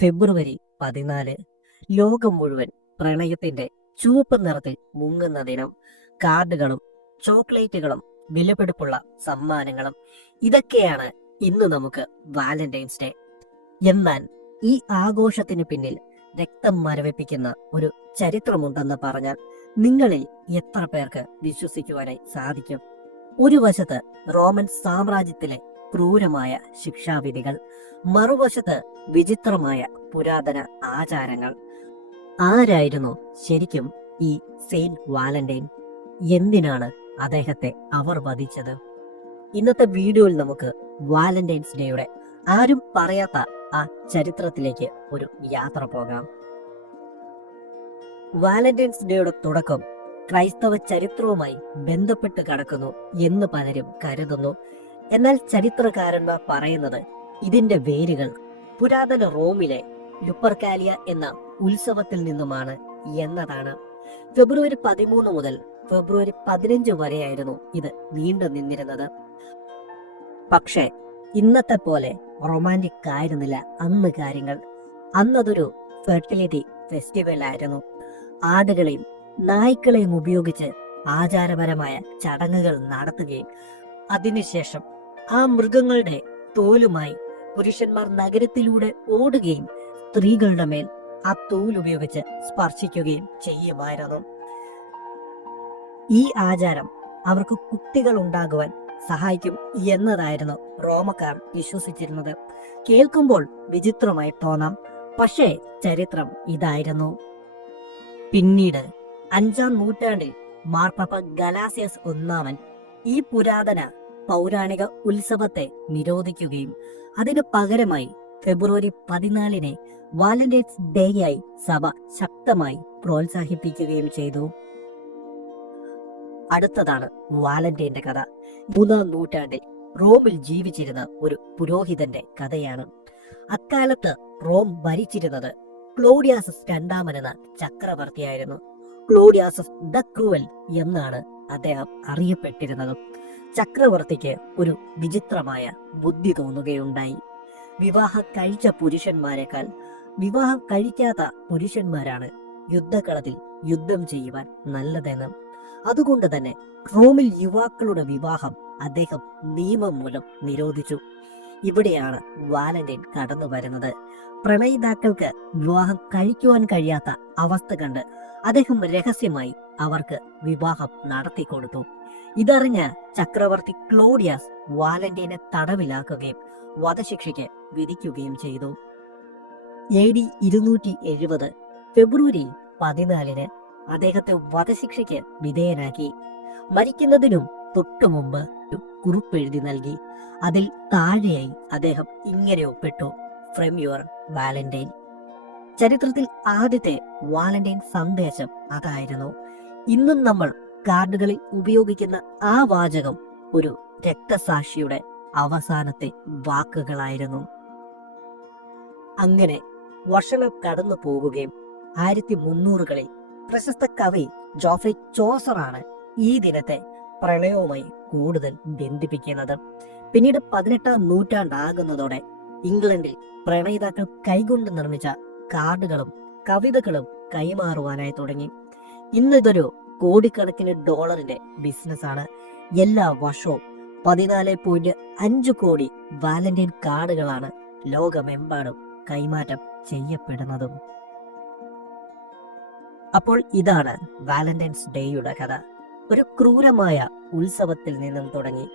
ഫെബ്രുവരി 14 ലോകം മുഴുവൻ പ്രണയത്തിന്റെ ചുവപ്പ് നിറത്തിൽ മുങ്ങുന്ന ദിനം. കാർഡുകളും ചോക്ലേറ്റുകളും വിലപിടിപ്പുള്ള സമ്മാനങ്ങളും ഇതൊക്കെയാണ് ഇന്ന് നമുക്ക് വാലന്റൈൻസ് ഡേ. എന്നാൽ ഈ ആഘോഷത്തിന് പിന്നിൽ രക്തം മരവിപ്പിക്കുന്ന ഒരു ചരിത്രമുണ്ടെന്ന് പറഞ്ഞാൽ നിങ്ങളിൽ എത്ര പേർക്ക് വിശ്വസിക്കുവാനായി സാധിക്കും? ഒരു വശത്ത് റോമൻ സാമ്രാജ്യത്തിലെ ക്രൂരമായ ശിക്ഷാവിധികൾ, മറുവശത്ത് വിചിത്രമായ പുരാതന ആചാരങ്ങൾ. ആരായിരുന്നു ശരിക്കും ഈ സെയിന്റ് വാലന്റൈൻ? എന്തിനാണ് അദ്ദേഹത്തെ അവർ വധിച്ചത്? ഇന്നത്തെ വീഡിയോയിൽ നമുക്ക് വാലന്റൈൻസ് ഡേയുടെ ആരും പറയാത്ത ആ ചരിത്രത്തിലേക്ക് ഒരു യാത്ര പോകാം. വാലന്റൈൻസ് ഡേയുടെ തുടക്കം ക്രൈസ്തവ ചരിത്രവുമായി ബന്ധപ്പെട്ട് കിടക്കുന്നു എന്ന് പലരും കരുതുന്നു. എന്നാൽ ചരിത്രകാരന്മാർ പറയുന്നത് ഇതിന്റെ വേരുകൾ പുരാതന റോമിലെ ലുപ്പർക്കാലിയ എന്ന ഉത്സവത്തിൽ നിന്നുമാണ് എന്നതാണ്. ഫെബ്രുവരി 13 മുതൽ ഫെബ്രുവരി 15 വരെയായിരുന്നു ഇത് നീണ്ടു നിന്നിരുന്നത്. പക്ഷേ ഇന്നത്തെ പോലെ റൊമാൻറ്റിക് ആയിരുന്നില്ല അന്ന് കാര്യങ്ങൾ. അന്നതൊരു ഫെർട്ടിലിറ്റി ഫെസ്റ്റിവൽ ആയിരുന്നു. ആടുകളെയും നായ്ക്കളെയും ഉപയോഗിച്ച് ആചാരപരമായ ചടങ്ങുകൾ നടത്തുകയും അതിനുശേഷം ആ മൃഗങ്ങളുടെ തോലുമായി പുരുഷന്മാർ നഗരത്തിലൂടെ ഓടുകയും സ്ത്രീകളുടെ മേൽ ആ തോൽ ഉപയോഗിച്ച് സ്പർശിക്കുകയും ചെയ്യുമായിരുന്നു. ഈ ആചാരം അവർക്ക് കുട്ടികൾ ഉണ്ടാകുവാൻ സഹായിക്കും എന്നതായിരുന്നു റോമക്കാർ വിശ്വസിച്ചിരുന്നത്. കേൾക്കുമ്പോൾ വിചിത്രമായി തോന്നാം, പക്ഷേ ചരിത്രം ഇതായിരുന്നു. പിന്നീട് 5-ാം നൂറ്റാണ്ടിൽ മാർപ്പാപ്പ ഗലാസിയസ് ഒന്നാമൻ ഈ പുരാതന പൗരാണിക ഉത്സവത്തെ നിരോധിക്കുകയും അതിനു പകരമായി ഫെബ്രുവരി 14 വാലന്റൈൻസ് ഡേയായി സഭ ശക്തമായി പ്രോത്സാഹിപ്പിക്കുകയും ചെയ്തു. അടുത്തതാണ് വാലന്റൈന്റെ കഥ. 3-ാം നൂറ്റാണ്ടിൽ റോമിൽ ജീവിച്ചിരുന്ന ഒരു പുരോഹിതന്റെ കഥയാണ്. അക്കാലത്ത് റോം ഭരിച്ചിരുന്നത് ക്ലോഡിയാസസ് രണ്ടാമനെന്ന ചക്രവർത്തിയായിരുന്നു. ക്ലോഡിയാസസ് ദ ക്രൂവൽ എന്നാണ് അദ്ദേഹം അറിയപ്പെട്ടിരുന്നത്. ചക്രവർത്തിക്ക് ഒരു വിചിത്രമായ ബുദ്ധി തോന്നുകയുണ്ടായി. വിവാഹം കഴിച്ച പുരുഷന്മാരെക്കാൾ വിവാഹം കഴിക്കാത്ത പുരുഷന്മാരാണ് യുദ്ധകളത്തിൽ യുദ്ധം ചെയ്യുവാൻ നല്ലതെന്ന്. അതുകൊണ്ട് തന്നെ റോമിൽ യുവാക്കളുടെ വിവാഹം അദ്ദേഹം നിയമം മൂലം നിരോധിച്ചു. ഇവിടെയാണ് വാലന്റൈൻ കടന്നു വരുന്നത്. പ്രണയിതാക്കൾക്ക് വിവാഹം കഴിക്കുവാൻ കഴിയാത്ത അവസ്ഥ കണ്ട് അദ്ദേഹം രഹസ്യമായി അവർക്ക് വിവാഹം നടത്തിക്കൊടുത്തു. ഇതറിഞ്ഞ ചക്രവർത്തി ക്ലോഡിയാസ് വാലന്റൈനെ തടവിലാക്കുകയും വധശിക്ഷയ്ക്ക് വിധിക്കുകയും ചെയ്തു. AD 270 ഫെബ്രുവരി 14 അദ്ദേഹത്തെ വധശിക്ഷയ്ക്ക് വിധേയനാക്കി. മരിക്കുന്നതിനും തൊട്ടു മുമ്പ് ഒരു കുറിപ്പെഴുതി നൽകി. അതിൽ താഴെയായി അദ്ദേഹം ഇങ്ങനെ ഒപ്പിട്ടു: ഫ്രം യുവർ വാലന്റൈൻ. ചരിത്രത്തിൽ ആദ്യത്തെ വാലന്റൈൻ സന്ദേശം അതായിരുന്നു. ഇന്നും നമ്മൾ കാർഡുകളിൽ ഉപയോഗിക്കുന്ന ആ വാചകം ഒരു രക്തസാക്ഷിയുടെ അവസാനത്തെ വാക്കുകളായിരുന്നു. അങ്ങനെ വർഷങ്ങൾ കടന്നു പോകുകയും 1300കളിൽ പ്രശസ്ത കവി ജോഫ്രി ചോസറാണ് ഈ ദിനത്തെ പ്രണയവുമായി കൂടുതൽ ബന്ധിപ്പിക്കുന്നത്. പിന്നീട് 18-ാം നൂറ്റാണ്ടാകുന്നതോടെ ഇംഗ്ലണ്ടിൽ പ്രണയിതാക്കൾ കൈകൊണ്ട് നിർമ്മിച്ച കാർഡുകളും കവിതകളും കൈമാറുവാനായി തുടങ്ങി. ഇന്നിതൊരു കോടിക്കണക്കിന് ഡോളറിന്റെ ബിസിനസ്സാണ്. എല്ലാ വർഷവും 14.5 കോടി വാലന്റൈൻ കാർഡുകളാണ് ലോകമെമ്പാടും കൈമാറ്റം ചെയ്യപ്പെടുന്നതും. അപ്പോൾ ഇതാണ് വാലന്റൈൻസ് ഡേയുടെ കഥ. ഒരു ക്രൂരമായ ഉത്സവത്തിൽ നിന്നും തുടങ്ങി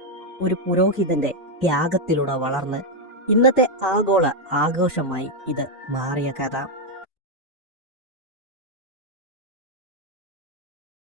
ഒരു പുരോഹിതന്റെ ത്യാഗത്തിലൂടെ വളർന്ന് ഇന്നത്തെ ആഗോള ആഘോഷമായി ഇത് മാറിയ കഥ.